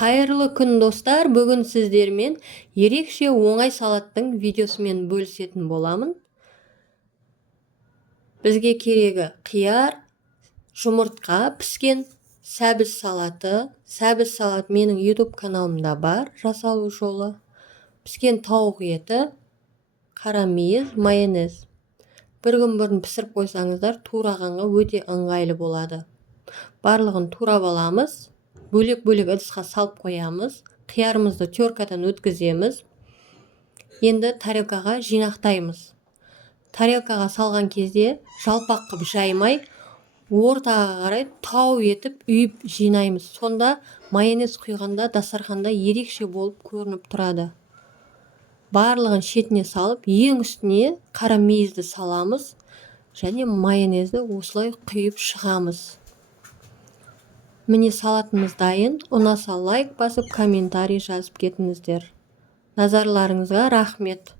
Қайырлы күн достар, бүгін сіздермен ерекше оңай салаттың видеосымен бөлісетін боламын. Бізге керегі қияр, жұмыртқа, піскен сәбіз салаты. Сәбіз салат менің YouTube каналымда бар, жасалу жолы. Піскен тауық еті, қара мейіз, майонез. Бір күн бұрын пісіріп қойсаңыздар, турағанға өте ыңғайлы болады. Барлығын турап аламыз. Бөлек-бөлек ыдысқа салып қоямыз. Қиярымызды теркадан өткіземіз. Енді тарелкаға жинақтаймыз. Тарелкаға салған кезде жалпақ қып жаймай, ортаға қарай тау етіп үйіп жинаймыз. Сонда майонез құйғанда дастарханда ерекше болып көрініп тұрады. Барлығын шетіне салып, ең үстіне қара мейізді саламыз және майонезді осылай құйып шығамыз. Міне салатымыз дайын. Ұнаса лайк басып, комментарий жазып кетіңіздер. Назарларыңызға рахмет.